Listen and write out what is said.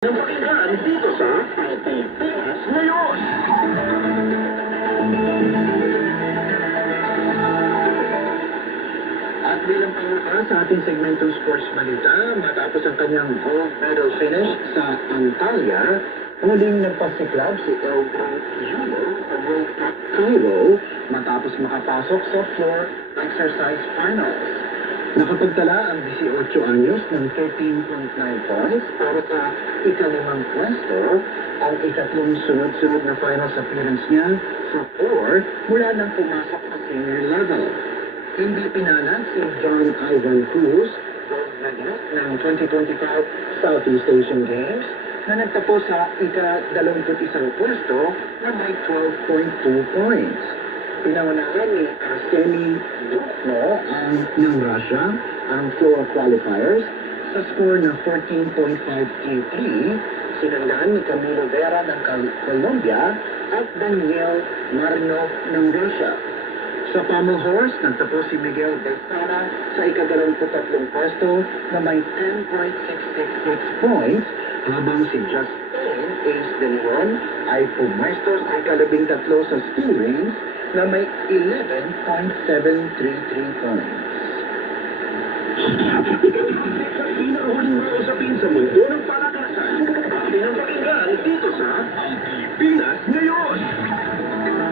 Ng pakinggan dito sa Pilipinas Ngayon. At bilang panguka sa ating segmentong sports balita, matapos ang kanyang gold medal finish sa Antalya, muling nagpasiklab si Elton Julo sa World Cup Cairo matapos makapasok sa floor exercise finals. Nakapagtala ang 18 anyos ng 13.9 points para sa ikalimang pwesto, ang ikatlong sunod-sunod na finals appearance niya sa 4 mula nang pumasok sa senior level. Hindi pinanag si John Ivan Cruz, gold medalist ng 2025 Southeast Asian Games, na nagtapos sa ika-21 pwesto na may 12.2 points. Pinaunahan ni Arseny Dukno ng Russia ang floor qualifiers sa score na 14.533, sinundan ni Camilo Vera ng Colombia at Daniel Marnov ng Russia. Sa pommel horse, nagtapos si Miguel Becerra sa ika-23 pwesto na may 10.666 points, habang si Justin Ace De Leon ay pumwesto sa ika-13 sa skill rings na may 11.733 points. Pinakahuling mga usapin sa mundo ng palakasan. Pinapakinggan dito sa Pilipinas